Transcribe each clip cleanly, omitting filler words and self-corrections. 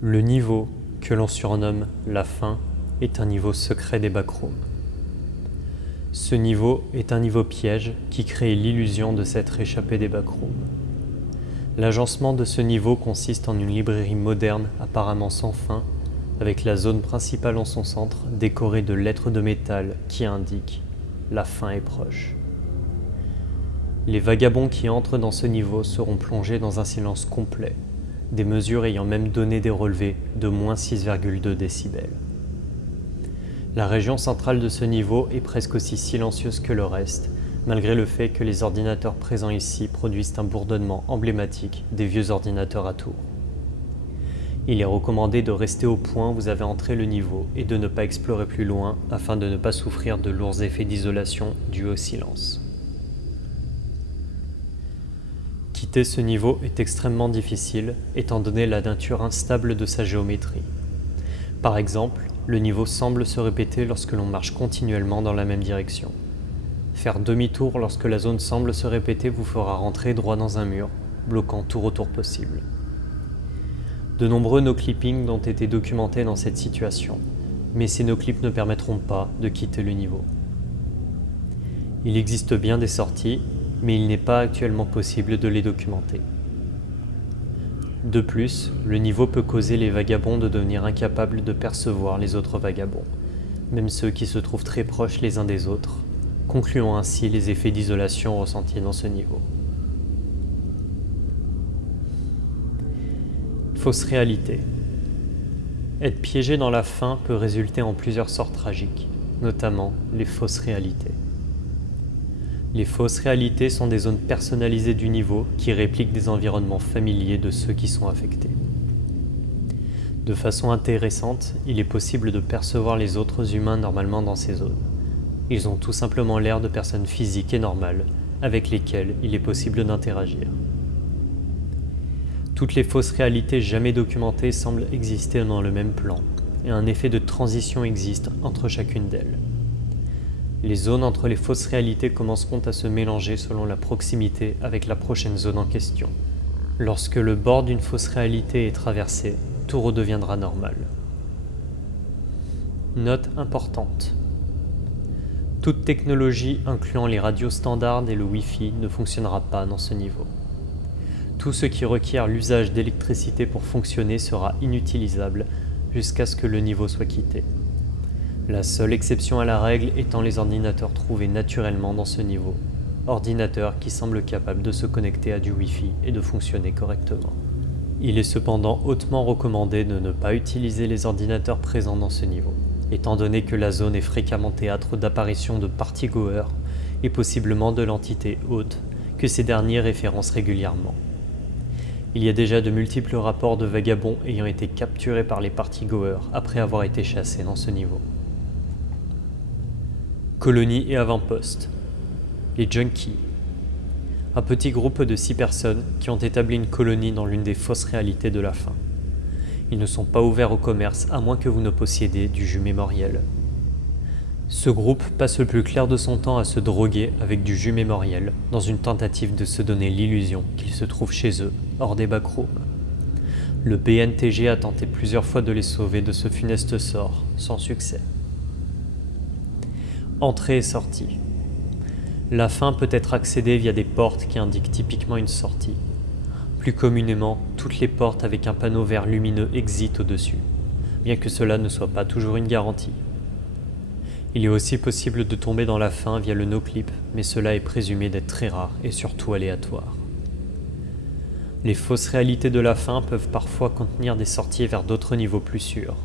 Le niveau, que l'on surnomme la fin, est un niveau secret des backrooms. Ce niveau est un niveau piège qui crée l'illusion de s'être échappé des backrooms. L'agencement de ce niveau consiste en une librairie moderne apparemment sans fin, avec la zone principale en son centre décorée de lettres de métal qui indiquent « La fin est proche ». Les vagabonds qui entrent dans ce niveau seront plongés dans un silence complet, des mesures ayant même donné des relevés de moins 6,2 décibels. La région centrale de ce niveau est presque aussi silencieuse que le reste, malgré le fait que les ordinateurs présents ici produisent un bourdonnement emblématique des vieux ordinateurs à tours. Il est recommandé de rester au point où vous avez entré le niveau et de ne pas explorer plus loin afin de ne pas souffrir de lourds effets d'isolation dus au silence. Quitter ce niveau est extrêmement difficile étant donné la nature instable de sa géométrie. Par exemple, le niveau semble se répéter lorsque l'on marche continuellement dans la même direction. Faire demi-tour lorsque la zone semble se répéter vous fera rentrer droit dans un mur, bloquant tout retour possible. De nombreux no-clippings ont été documentés dans cette situation, mais ces no-clips ne permettront pas de quitter le niveau. Il existe bien des sorties, mais il n'est pas actuellement possible de les documenter. De plus, le niveau peut causer les vagabonds de devenir incapables de percevoir les autres vagabonds, même ceux qui se trouvent très proches les uns des autres, concluant ainsi les effets d'isolation ressentis dans ce niveau. Fausse réalité. Être piégé dans la fin peut résulter en plusieurs sorts tragiques, notamment les fausses réalités. Les fausses réalités sont des zones personnalisées du niveau qui répliquent des environnements familiers de ceux qui sont affectés. De façon intéressante, il est possible de percevoir les autres humains normalement dans ces zones. Ils ont tout simplement l'air de personnes physiques et normales, avec lesquelles il est possible d'interagir. Toutes les fausses réalités jamais documentées semblent exister dans le même plan, et un effet de transition existe entre chacune d'elles. Les zones entre les fausses réalités commenceront à se mélanger selon la proximité avec la prochaine zone en question. Lorsque le bord d'une fausse réalité est traversé, tout redeviendra normal. Note importante. Toute technologie incluant les radios standards et le Wi-Fi ne fonctionnera pas dans ce niveau. Tout ce qui requiert l'usage d'électricité pour fonctionner sera inutilisable jusqu'à ce que le niveau soit quitté. La seule exception à la règle étant les ordinateurs trouvés naturellement dans ce niveau, ordinateurs qui semblent capables de se connecter à du Wi-Fi et de fonctionner correctement. Il est cependant hautement recommandé de ne pas utiliser les ordinateurs présents dans ce niveau, étant donné que la zone est fréquemment théâtre d'apparitions de partygoers et possiblement de l'entité hôte que ces derniers référencent régulièrement. Il y a déjà de multiples rapports de vagabonds ayant été capturés par les partygoers après avoir été chassés dans ce niveau. Colonie et avant-poste. Les junkies. Un petit groupe de 6 personnes qui ont établi une colonie dans l'une des fausses réalités de la fin. Ils ne sont pas ouverts au commerce à moins que vous ne possédiez du jus mémoriel. Ce groupe passe le plus clair de son temps à se droguer avec du jus mémoriel dans une tentative de se donner l'illusion qu'ils se trouvent chez eux, hors des backrooms. Le BNTG a tenté plusieurs fois de les sauver de ce funeste sort, sans succès. Entrée et sortie. La fin peut être accédée via des portes qui indiquent typiquement une sortie. Plus communément, toutes les portes avec un panneau vert lumineux exit au-dessus, bien que cela ne soit pas toujours une garantie. Il est aussi possible de tomber dans la fin via le no-clip, mais cela est présumé d'être très rare et surtout aléatoire. Les fausses réalités de la fin peuvent parfois contenir des sorties vers d'autres niveaux plus sûrs.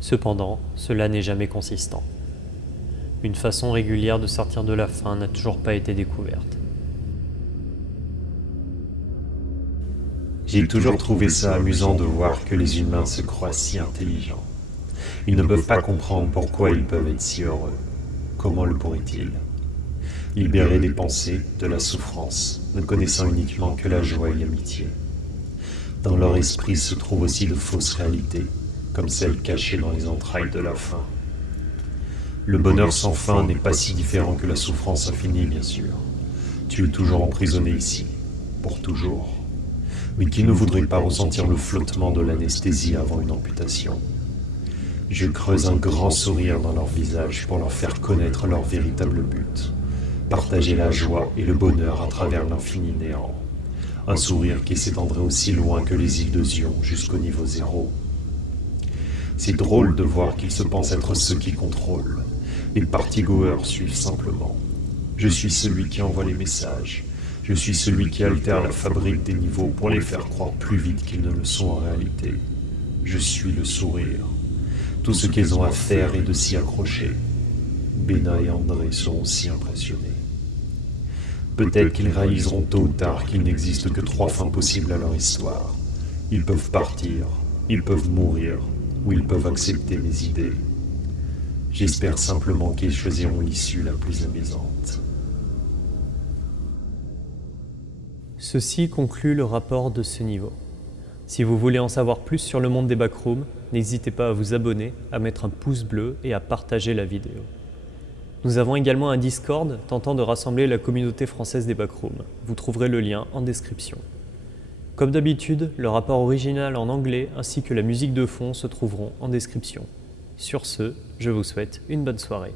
Cependant, cela n'est jamais consistant. Une façon régulière de sortir de la fin n'a toujours pas été découverte. J'ai toujours trouvé ça amusant de voir que les humains se croient si intelligents. Ils ne peuvent pas comprendre pourquoi ils peuvent être si heureux. Comment le pourraient-ils? Libérés des pensées, de la souffrance, ne connaissant uniquement que la joie et l'amitié. Dans leur esprit se trouvent aussi de fausses réalités, comme celles cachées dans les entrailles de la faim. Le bonheur sans fin n'est pas si différent que la souffrance infinie, bien sûr. Tu es toujours emprisonné ici, pour toujours. Mais qui ne voudrait pas ressentir le flottement de l'anesthésie avant une amputation? Je creuse un grand sourire dans leur visage pour leur faire connaître leur véritable but. Partager la joie et le bonheur à travers l'infini néant. Un sourire qui s'étendrait aussi loin que les îles de Zion jusqu'au niveau zéro. C'est drôle de voir qu'ils se pensent être ceux qui contrôlent. Les partygoers suivent simplement. Je suis celui qui envoie les messages. Je suis celui qui altère la fabrique des niveaux pour les faire croire plus vite qu'ils ne le sont en réalité. Je suis le sourire. Tout ce qu'ils ont à faire est de s'y accrocher. Béna et André seront aussi impressionnés. Peut-être qu'ils réaliseront tôt ou tard qu'il n'existe que 3 fins possibles à leur histoire. Ils peuvent partir, ils peuvent mourir, ou ils peuvent accepter mes idées. J'espère simplement qu'ils choisiront l'issue la plus apaisante. Ceci conclut le rapport de ce niveau. Si vous voulez en savoir plus sur le monde des backrooms, n'hésitez pas à vous abonner, à mettre un pouce bleu et à partager la vidéo. Nous avons également un Discord tentant de rassembler la communauté française des backrooms. Vous trouverez le lien en description. Comme d'habitude, le rapport original en anglais ainsi que la musique de fond se trouveront en description. Sur ce, je vous souhaite une bonne soirée.